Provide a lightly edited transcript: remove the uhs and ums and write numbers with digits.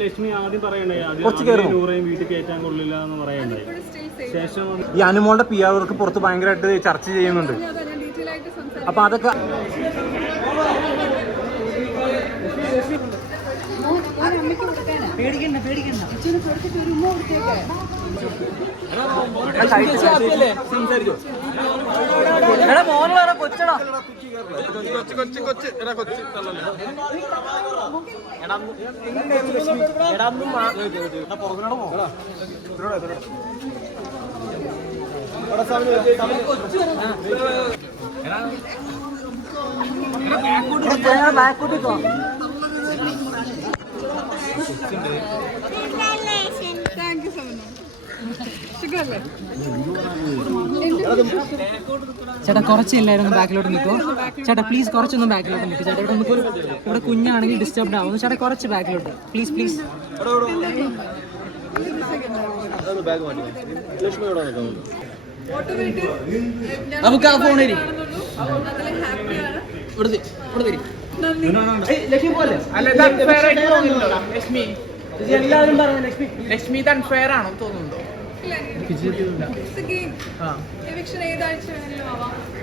ലക്ഷ്മി ആദ്യം പറയണ്ടായി നൂറേയും വീട്ടിൽ കയറ്റാൻ കൊള്ളില്ല എന്ന് പറയണ്ടായി. ശേഷം ഈ അനുമോളുടെ PR വർക്ക് പുറത്ത് ഭയങ്കരമായിട്ട് ചർച്ച ചെയ്യുന്നുണ്ട്. അപ്പൊ അതൊക്കെ ചേട്ടാ കുറച്ച് എല്ലാവരും ബാക്കിലോട്ട് നിൽക്കോ ചേട്ടാ, പ്ലീസ് കുറച്ചൊന്നും ബാക്കിലോട്ട് നിൽക്കും ചേട്ടാ. ഇവിടെ നമുക്ക് ഇവിടെ കുഞ്ഞാണെങ്കിൽ ഡിസ്റ്റർബ്ഡ് ആവും ചേട്ടാ. കുറച്ച് ബാക്കിലോട്ട് പ്ലീസ് പ്ലീസ്. നമുക്ക് ആ ഫോൺ എല്ലാവരും പറഞ്ഞു ലക്ഷ്മി ഇത് അൺഫെയർ ആണോ തോന്നുന്നുണ്ടോ? എവിക്ഷൻ ഏതാഴ്ച വേണമെങ്കിലും ആവാം.